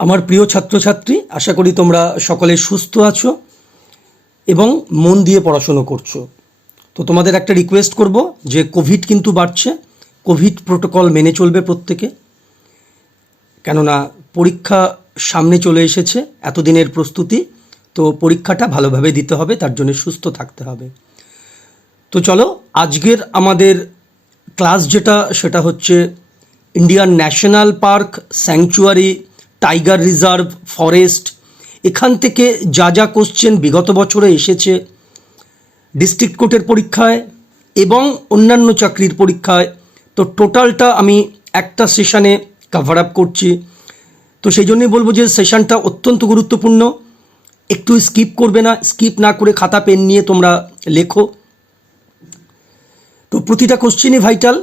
আমার প্রিয় ছাত্রছাত্রী, আশা করি তোমরা সকলে সুস্থ আছো এবং মন দিয়ে পড়াশুনো করছো। তো তোমাদের একটা রিকোয়েস্ট করব যে কোভিড কিন্তু বাড়ছে, কোভিড প্রোটোকল মেনে চলবে প্রত্যেকে, কেননা পরীক্ষা সামনে চলে এসেছে, এতদিনের প্রস্তুতি, তো পরীক্ষাটা ভালোভাবে দিতে হবে, তার জন্য সুস্থ থাকতে হবে। তো চলো, আজকের আমাদের ক্লাস সেটা হচ্ছে Indian national park, sanctuary, tiger reserve, forest, এখান থেকে যা যা কোশ্চেন বিগত বছরে এসেছে ডিস্ট্রিক্ট কোর্টের পরীক্ষায় এবং অন্যান্য চাকরির পরীক্ষায়, তো টোটালটা আমি একটা সেশানে কভার আপ করছি। তো সেই জন্যই বলবো যে সেশনটা অত্যন্ত গুরুত্বপূর্ণ, একটু স্কিপ করবে না, স্কিপ না করে খাতা পেন নিয়ে তোমরা লেখো। তো প্রতিটা কোশ্চেনই ভাইটাল,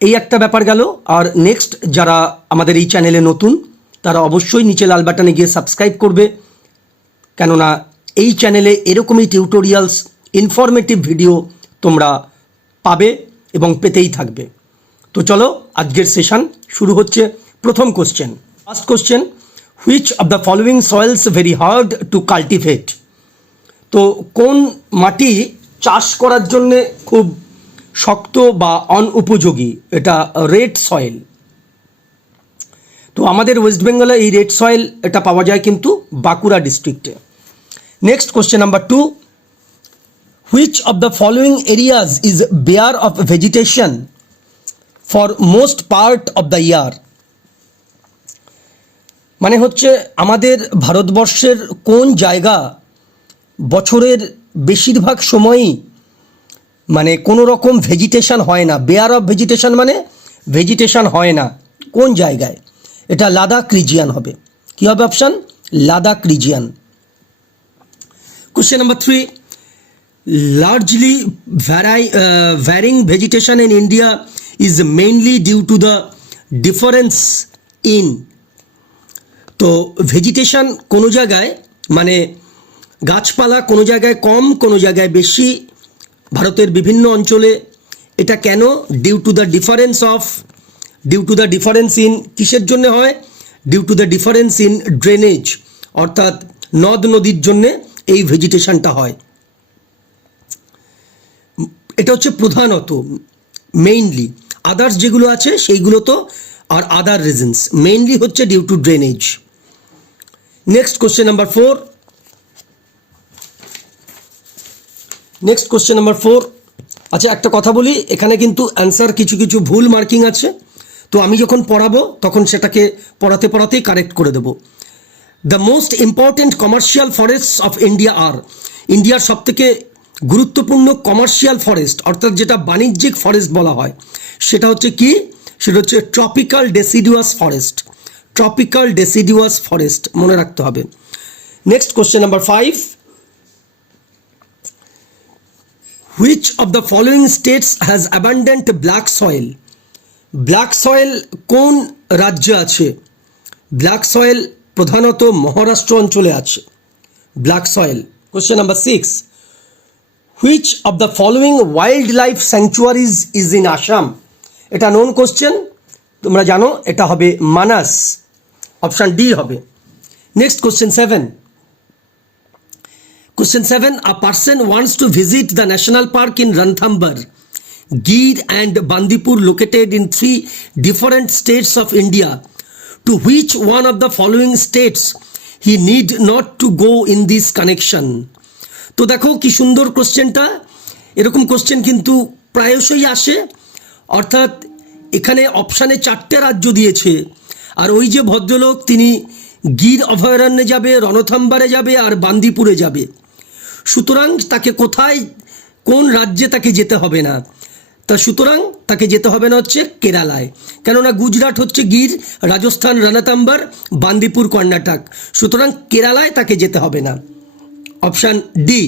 এই একটা ব্যাপার গেল। আর নেক্সট যারা আমাদের এই চ্যানেলে নতুন, তারা অবশ্যই নিচে লাল বাটনে গিয়ে সাবস্ক্রাইব করবে, কেননা এই চ্যানেলে এরকমই টিউটোরিয়ালস, ইনফরমেটিভ ভিডিও তোমরা পাবে এবং পেতেই থাকবে। তো চলো, আজকের সেশন শুরু হচ্ছে। প্রথম question, first question, which of the following soil's very hard to cultivate? তো কোন মাটি চাষ করার জন্যে খুব শক্ত বা অনুপযোগী? এটা রেড সয়েল। তো আমাদের ওয়েস্ট বেঙ্গলে এই রেড সয়েল এটা পাওয়া যায় কিন্তু বাঁকুড়া ডিস্ট্রিক্টে। Next question number 2, which of the following areas is bear of vegetation for most part of the year? মানে হচ্ছে আমাদের ভারতবর্ষের কোন জায়গা বছরের বেশিরভাগ সময়ই মানে কোনো রকম ভেজিটেশন হয় না? বেয়ার অফ ভেজিটেশন মানে ভেজিটেশন হয় না কোন জায়গায়? এটা লাদাখ রিজিয়ান হবে। কি হবে option? Ladakh region. Question number 3, largely varying vegetation in India is mainly due to the difference in, তো ভেজিটেশন কোনো জায়গায় মানে গাছপালা কোনো জায়গায় কম কোনো জায়গায় বেশি ভারতের বিভিন্ন অঞ্চলে, এটা কেন? Due to the difference in কিসের জন্য হয়? Due to the difference in drainage, অর্থাৎ নদ নদীর জন্যে এই ভেজিটেশনটা হয়। এটা হচ্ছে প্রধানত, মেইনলি। আদার্স যেগুলো আছে সেইগুলো তো আর আদার রিজনস, মেইনলি হচ্ছে due to drainage. Next question number 4, আচ্ছা একটা কথা বলি, এখানে কিন্তু অ্যান্সার কিছু কিছু ভুল মার্কিং আছে, তো আমি যখন পড়াবো তখন সেটাকে পড়াতেই কারেক্ট করে দেবো। The most important commercial forests of India আর, ইন্ডিয়ার সবথেকে গুরুত্বপূর্ণ কমার্শিয়াল ফরেস্ট অর্থাৎ যেটা বাণিজ্যিক ফরেস্ট বলা হয় সেটা হচ্ছে কি? সেটা হচ্ছে ট্রপিক্যাল ডেসিডুয়াস ফরেস্ট, মনে রাখতে হবে। Next question number 5, which of the following states has abundant black soil? Black soil কোন রাজ্যে আছে? ব্ল্যাক সয়েল প্রধানত মহারাষ্ট্র অঞ্চলে আছে black soil. Question number 6, which of the following wild life স্যাংচুয়ারিজ is in Assam? এটা নোন কোশ্চেন, তোমরা জানো, এটা হবে মানাস, অপশান ডি হবে। Next question 7, a person wants to visit the national park in Ranthambore, Gir and Bandipur located in 3 different states of India. To which one of the following states he need not to go in this connection? তো দেখো কি সুন্দর কোশ্চেনটা, এরকম question কিন্তু প্রায়শই আসে, অর্থাৎ এখানে অপশানে 4টে রাজ্য দিয়েছে, আর ওই যে ভদ্রলোক তিনি গির অভয়ারণ্যে যাবে, রণথাম্বারে যাবে আর বান্দিপুরে যাবে, সুতরাং তাকে কোথায়, কোন রাজ্যে তাকে যেতে হবে না? তা সুতরাং তাকে যেতে হবে না হচ্ছে কেরালায়, কেননা গুজরাট হচ্ছে গির, রাজস্থান রণথাম্বার, বান্দিপুর কর্ণাটক, সুতরাং কেরালায় তাকে যেতে হবে না, option D.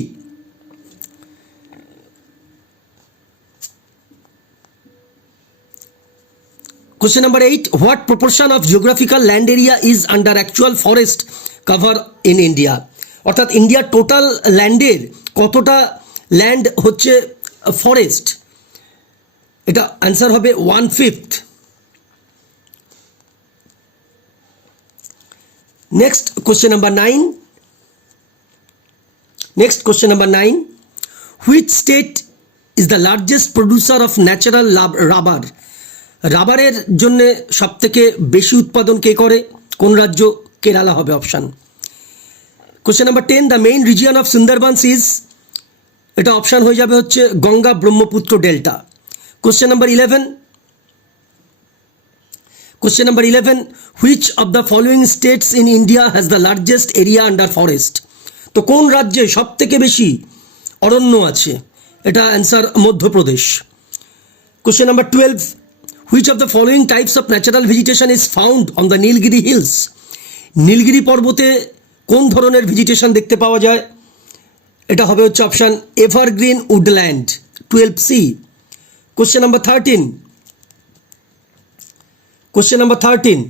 Question number 8, what proportion of geographical land area is under actual forest cover in India? অর্থাৎ ইন্ডিয়ার টোটাল ল্যান্ডের কতটা ল্যান্ড হচ্ছে ফরেস্ট? এটা অ্যান্সার হবে 1/5। Next question number 9. Next question number 9. Which state is the largest producer of natural rubber? রাবারের জন্য সবথেকে বেশি উৎপাদন কে করে? কোন রাজ্য? কেরালা হবে option. Question number 10. The main region of Sundarbans is, এটা অপশান হয়ে যাবে হচ্ছে Ganga Brahmaputra delta. Question number 11. Question number 11. Which of the following states in India has the largest area under forest? তো কোন রাজ্যে সব থেকে বেশি অরণ্য আছে? এটা answer Madhya Pradesh. Question number 12. Which of the following types of natural vegetation is found on the Nilgiri hills? Nilgiri পর্বতে কোন ধরনের ভেজিটেশন দেখতে পাওয়া যায়? এটা হবে হচ্ছে option evergreen woodland, 12C। Question number 13. Question number 13.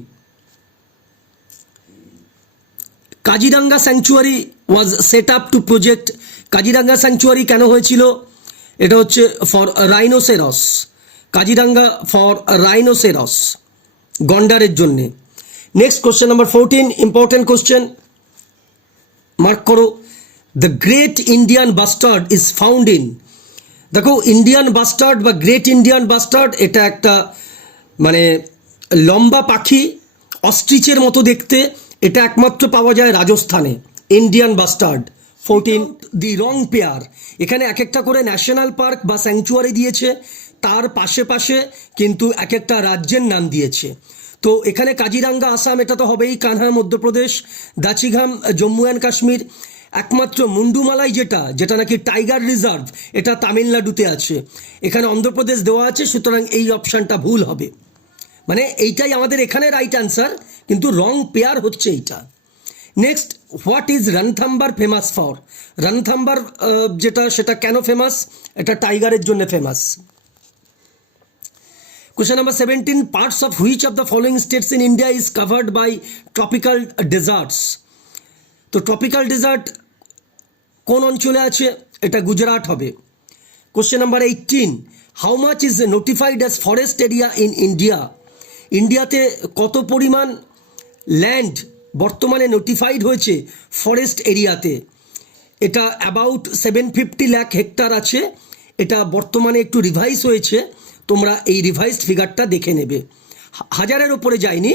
Kaziranga sanctuary was set up to project, Kaziranga sanctuary কেন হয়েছিল? এটা হচ্ছে for rhinoceros, Kaziranga for rhinoceros, গন্ডারের জন্যে। Next question number 14, important question, mark করো। The great Indian bustard is found in, দেখো Indian bustard বা great Indian bustard এটা একটা মানে লম্বা পাখি, অস্ট্রিচের মতো দেখতে, এটা একমাত্র পাওয়া যায় রাজস্থানে, ইন্ডিয়ান বাস্টার্ড। 14. দি রং পেয়ার, এখানে এক একটা করে ন্যাশনাল পার্ক বা স্যাংচুয়ারি দিয়েছে, তার পাশে পাশে কিন্তু এক একটা রাজ্যের নাম দিয়েছে। তো এখানে কাজিরাঙ্গা আসাম, এটা তো হবেই, কানহা মধ্যপ্রদেশ, দাচিঘাম জম্মু অ্যান্ড কাশ্মীর, একমাত্র মুন্ডুমালাই যেটা নাকি টাইগার রিজার্ভ, এটা তামিলনাড়ুতে আছে, এখানে অন্ধ্রপ্রদেশ দেওয়া আছে, সুতরাং এই অপশানটা ভুল হবে। মানে এইটাই আমাদের এখানে রাইট অ্যান্সার, কিন্তু রং পেয়ার হচ্ছে এইটা। Next, what is Ranthambore famous for? Ranthambore সেটা কেন ফেমাস? এটা টাইগারের জন্য famous. Question number 17. Parts of which of the following states in India is covered by tropical deserts? তো ট্রপিক্যাল ডেজার্ট কোন অঞ্চলে আছে? এটা গুজরাট হবে। Question number 18. How much is notified as forest area in India? ইন্ডিয়াতে কত পরিমাণ ল্যান্ড বর্তমানে নোটিফাইড হয়েছে ফরেস্ট এরিয়াতে? এটা অ্যাবাউট 750 লাখ হেক্টর আছে, এটা বর্তমানে একটু রিভাইজ হয়েছে, তোমরা এই রিভাইজড ফিগারটা দেখে নেবে, হাজারের ওপরে যায়নি,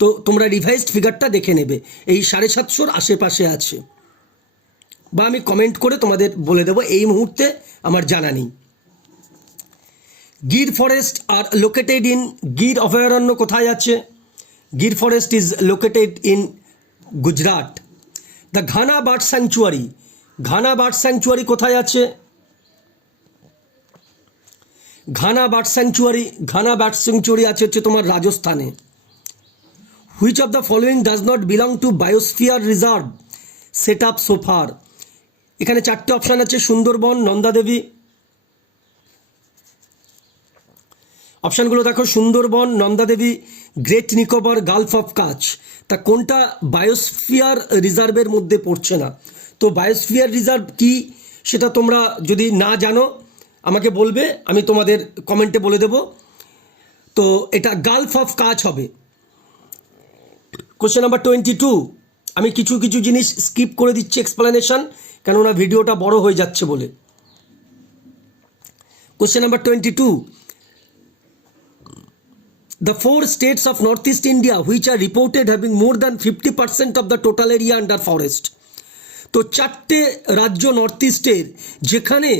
তো তোমরা রিভাইজড ফিগারটা দেখে নেবে, এই 750-র আশেপাশে আছে, বা আমি কমেন্ট করে তোমাদের বলে দেবো, এই মুহূর্তে আমার জানা নেই। গির ফরেস্ট আর লোকেটেড ইন, গির অভয়ারণ্য কোথায় আছে? Gir forest is located in Gujarat. The Ghana bird sanctuary, Ghana bird sanctuary কোথায় আছে? ঘানা বার্ড স্যাংচুয়ারি আছে হচ্ছে তোমার রাজস্থানে। Which of the following does not belong to biosphere reserve set up so far? এখানে 4টে অপশান আছে, সুন্দরবন, নন্দাদেবী। অপশানগুলো দেখো, Sundarban, Nanda Devi, great Nicobar, gulf of Kutch. তা কোনটা বায়োস্ফিয়ার রিজার্ভের মধ্যে পড়ছে না? তো বায়োস্ফিয়ার রিজার্ভ কি সেটা তোমরা যদি না জানো আমাকে বলবে, আমি তোমাদের কমেন্টে বলে দেব। তো এটা গালফ অফ কাচ হবে। কোশ্চেন নাম্বার 22, আমি কিছু কিছু জিনিস স্কিপ করে দিচ্ছি এক্সপ্লেনেশন, কেননা ভিডিওটা বড় হয়ে যাচ্ছে বলে। Question number 22. The 4 states of Northeast India which are reported having more than 50% of the total area under forest. তো 4টে রাজ্য নর্থ ইস্টের যেখানে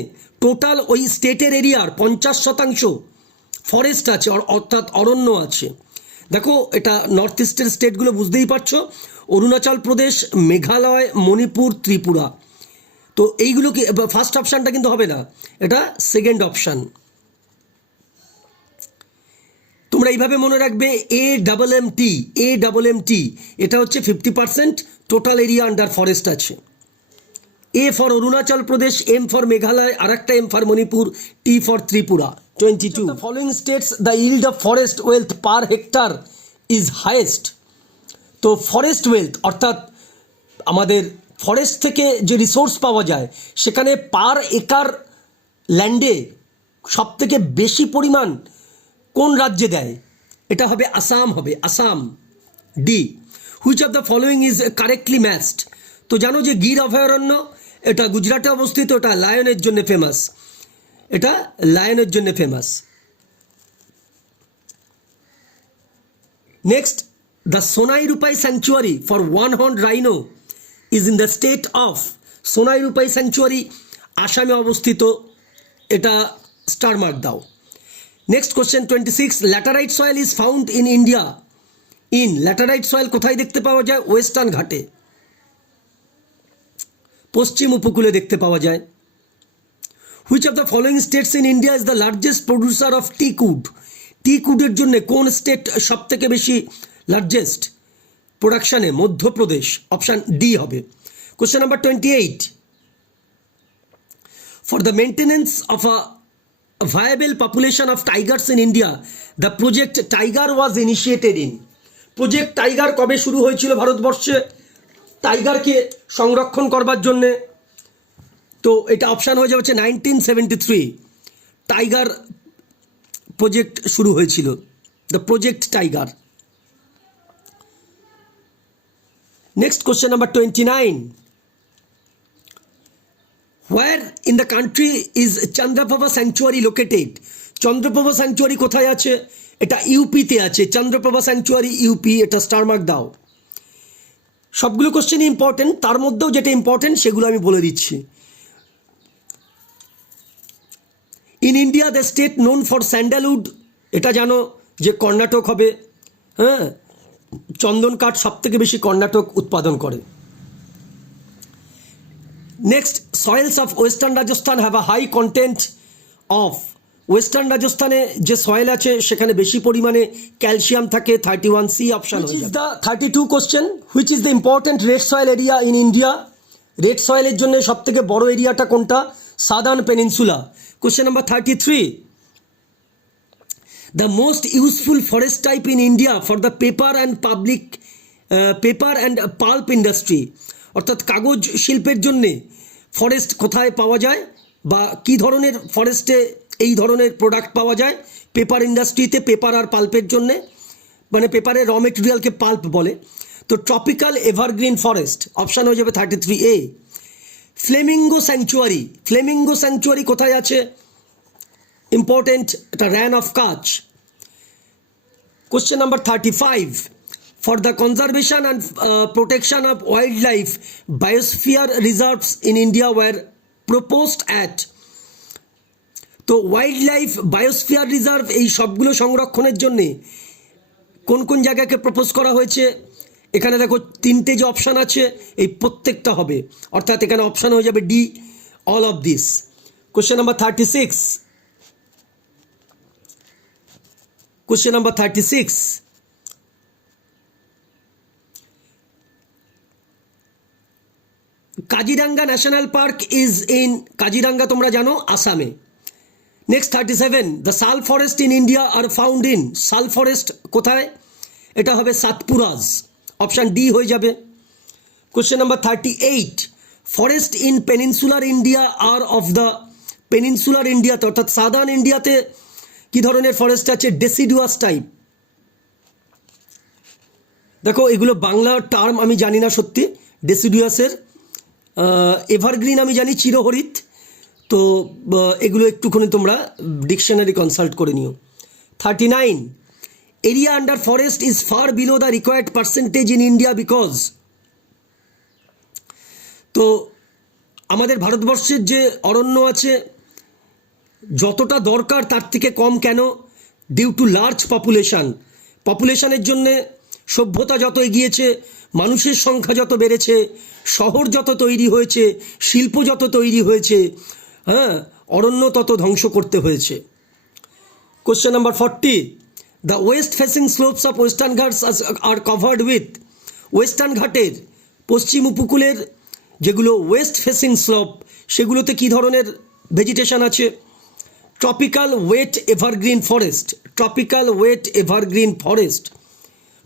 টোটাল ওই স্টেটের এরিয়ার 50% ফরেস্ট আছে, অর্থাৎ অরণ্য আছে। দেখো এটা নর্থ ইস্টের স্টেটগুলো বুঝতেই পারছো, অরুণাচল প্রদেশ, মেঘালয়, মণিপুর, ত্রিপুরা। তো এইগুলো কি ফার্স্ট অপশানটা কিন্তু হবে না, এটা সেকেন্ড অপশান। তোমরা এইভাবে মনে রাখবে, AMMT, এটা হচ্ছে 50% টোটাল এরিয়া আন্ডার ফরেস্ট আছে। A for Arunachal Pradesh, M for Meghalaya, আর একটা M for Manipur, T for Tripura. 22. The following states the yield of forest wealth per hectare is highest. তো ফরেস্ট ওয়েলথ অর্থাৎ আমাদের ফরেস্ট থেকে যে রিসোর্স পাওয়া যায় সেখানে পার একার ল্যান্ডে সবথেকে বেশি পরিমাণ কোন রাজ্যে দেয়? এটা হবে আসাম, হবে Assam, D. Which of the following is correctly matched. তো জানো যে গির অভয়ারণ্য এটা গুজরাটে অবস্থিত, এটা লায়নের জন্য ফেমাস, এটা লায়নের জন্য famous. Next, the Sonai Rupai sanctuary for one horn rhino is in the state of. Sonai Rupai sanctuary আসামে অবস্থিত, এটা স্টার মার্ক দাও। Next question 26, laterite soil is found in India. Laterite soil কোথায় দেখতে পাওয়া যায়? ওয়েস্টার্ন ঘাটে, পশ্চিম উপকূলে দেখতে পাওয়া যায়। Which of the following states in India is the largest producer of teak wood. Teak উডের জন্য কোন স্টেট সব থেকে বেশি লার্জেস্ট প্রোডাকশানে? মধ্যপ্রদেশ, অপশান ডি হবে। Question number 28, for the maintenance of a viable population of tigers in India, the project Tiger was initiated in. Project tiger কবে শুরু হয়েছিল ভারতবর্ষে টাইগারকে সংরক্ষণ করবার জন্যে? তো এটা অপশান হয়ে যাচ্ছে 1973, টাইগার প্রজেক্ট শুরু হয়েছিল, the project tiger. Next question number 29, where in the country is Chandraprabha sanctuary located? Chandraprabha sanctuary কোথায় আছে? এটা ইউপিতে আছে, চন্দ্রপ্রভা স্যাংচুয়ারি ইউপি, এটা স্টার মার্ক দাও। সবগুলো কোশ্চেনই ইম্পর্টেন্ট, তার মধ্যেও যেটা ইম্পর্টেন্ট সেগুলো আমি বলে দিচ্ছি। In India the state known for sandalwood, এটা জানো যে কর্ণাটক হবে, হ্যাঁ, চন্দন কাঠ সব থেকে বেশি কর্ণাটক উৎপাদন করে। Next, soils of western Rajasthan have a high content of. Western রাজস্থানে যে সয়েল আছে সেখানে বেশি পরিমাণে ক্যালসিয়াম থাকে, 31C option. Which is the 32 question, which is the important red soil area in India? Red সয়েলের জন্য সব থেকে বড় এরিয়াটা কোনটা? Southern peninsula. Question number 33, the most useful forest type in India for the paper and pulp industry, অর্থাৎ কাগজ শিল্পের জন্যে ফরেস্ট কোথায় পাওয়া যায় বা কী ধরনের ফরেস্টে এই ধরনের প্রোডাক্ট পাওয়া যায়? পেপার ইন্ডাস্ট্রিতে, পেপার আর পাল্পের জন্যে, মানে পেপারের র মেটেরিয়ালকে পাল্প বলে। তো ট্রপিক্যাল এভারগ্রিন ফরেস্ট, অপশান হয়ে যাবে 33A। Flamengo sanctuary, Flamengo sanctuary কোথায় আছে? ইম্পর্টেন্ট, এটা র্যান অফ কাচ। Question number 35, for the conservation and protection of wildlife, biosphere reserves in India were proposed at. তো ওয়াইল্ড লাইফ বায়োস্ফিয়ার রিজার্ভ এই সবগুলো সংরক্ষণের জন্যে কোন কোন জায়গাকে প্রপোজ করা হয়েছে? এখানে দেখো তিনটে যে অপশান আছে এই প্রত্যেকটা হবে, অর্থাৎ এখানে অপশান হয়ে যাবে D, all of this. Question number 36, question number 36, Kaziranga national park is in, Kaziranga তোমরা জানো আসামে। Next 37, the sal forest in India are found in. Sal forest কোথায়? এটা হবে সাতপুরাজ, অপশান ডি হয়ে যাবে। Question number 38, forest in peninsular India are of the peninsular ইন্ডিয়াতে, অর্থাৎ সাদার্ন ইন্ডিয়াতে কী ধরনের ফরেস্ট আছে? Deciduous type. দেখো এগুলো বাংলা টার্ম আমি জানি না সত্যি, ডেসিডুয়াসের এভারগ্রিন আমি জানি চিরহরিত, তো এগুলো একটুখানি তোমরা ডিকশনারি কনসাল্ট করে নিও। 39, area under forest is far below the required percentage in India because. তো আমাদের ভারতবর্ষের যে অরণ্য আছে যতটা দরকার তার থেকে কম কেন? Due to large population. পপুলেশানের জন্যে সভ্যতা যত এগিয়েছে, মানুষের সংখ্যা যত বেড়েছে, শহর যত তৈরি হয়েছে, শিল্প যত তৈরি হয়েছে, হ্যাঁ, অরণ্য তত ধ্বংস করতে হয়েছে। Question number 40, the west facing slopes of western Ghats are covered with. Western ঘাটের পশ্চিম উপকূলের যেগুলো ওয়েস্ট ফেসিং স্লোপ সেগুলোতে কী ধরনের ভেজিটেশন আছে? Tropical wet evergreen forest, tropical wet evergreen forest,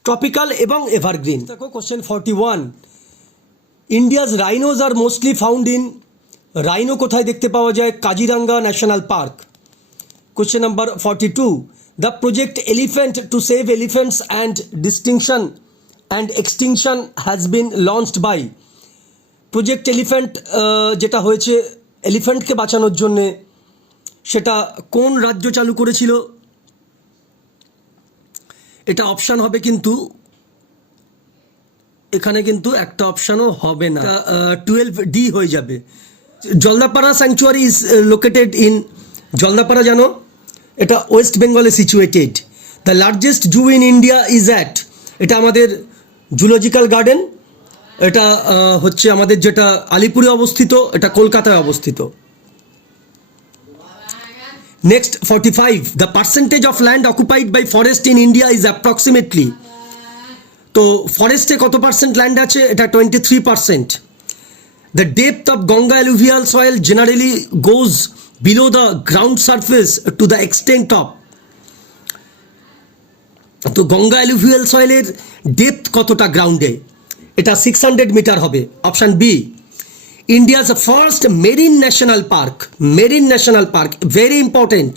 tropical এবং এভারগ্রিন। দেখো question 41, India's rhinos are mostly found in. Rhino কোথায় দেখতে পাওয়া যায়? Kaziranga national park. Question number 42, the project elephant to save elephants and distinction and extinction has been launched by project elephant, যেটা হয়েছে এলিফ্যান্টকে বাঁচানোর জন্যে, সেটা কোন রাজ্য চালু করেছিল? এটা অপশান হবে, কিন্তু এখানে কিন্তু একটা অপশানও হবে না, 12D হয়ে যাবে। Jaldapara sanctuary is located in, Jaldapara জানো এটা ওয়েস্ট বেঙ্গলে situated. The largest zoo in India is at, এটা আমাদের জুলজিক্যাল গার্ডেন, এটা হচ্ছে আমাদের যেটা আলিপুরে অবস্থিত, এটা কলকাতায় অবস্থিত। Next 45, the percentage of land occupied by forest in India is approximately, তো ফরেস্টে কত পার্সেন্ট ল্যান্ড আছে? এটা 23%। The depth of Ganga alluvial soil generally goes below the ground surface to the extent of, তো গঙ্গা অ্যালুভিয়াল সয়েলের ডেপথ কতটা গ্রাউন্ডে? এটা 600 metre হবে, option B. India's first marine national park, marine national park very important,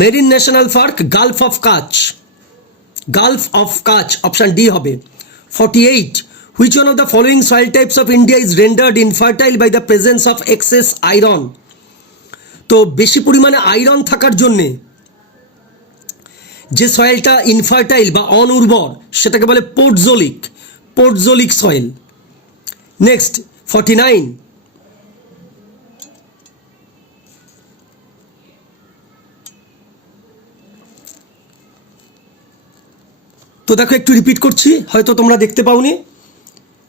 marine national park gulf of Kutch, gulf of Kutch, option D হবে। 48, which one of the following soil types of India is rendered infertile by the presence of excess iron, তো বেশি পরিমাণে iron থাকার জন্যে যে সয়েলটা infertile বা অনুর্বর সেটাকে বলে পোর্টজোলিক, পোর্টজোলিক সয়েল। নেক্সট 49, তো দেখো একটু রিপিট করছি, হয়তো তোমরা দেখতে পাওনি,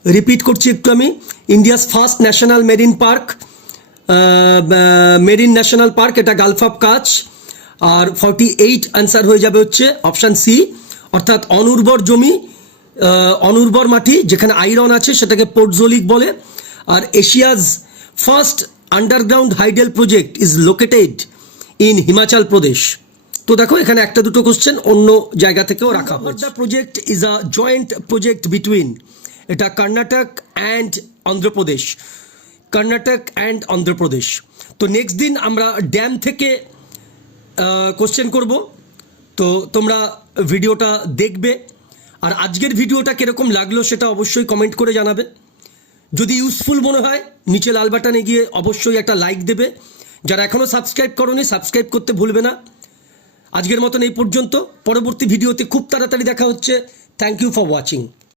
রিপিট করছি একটু আমি। India's first national marine park, marine national park এটা গালফ অফ কাচ। আর 48 আনসার হয়ে যাবে হচ্ছে অপশান সি, অর্থাৎ অনুর্বর জমি, অনুর্বর মাটি যেখানে আয়রন আছে সেটাকে পোর্টজোলিক বলে। আর Asia's first underground hydel project is located in Himachal Pradesh. তো দেখো এখানে একটা দুটো কোশ্চেন অন্য জায়গা থেকেও রাখা হয়েছে। The project is a joint project between, এটা কর্ণাটক অ্যান্ড অন্ধ্রপ্রদেশ, কর্ণাটক অ্যান্ড অন্ধ্রপ্রদেশ। তো নেক্সট দিন আমরা ড্যাম থেকে কোশ্চেন করব, তো তোমরা ভিডিওটা দেখবে। আর আজকের ভিডিওটা কীরকম লাগলো সেটা অবশ্যই কমেন্ট করে জানাবে। যদি ইউজফুল মনে হয় নিচে লাল বাটনে গিয়ে অবশ্যই একটা লাইক দেবে। যারা এখনও সাবস্ক্রাইব করোনি সাবস্ক্রাইব করতে ভুলবে না। আজকের মতন এই পর্যন্ত, পরবর্তী ভিডিওতে খুব তাড়াতাড়ি দেখা হচ্ছে। Thank you for watching.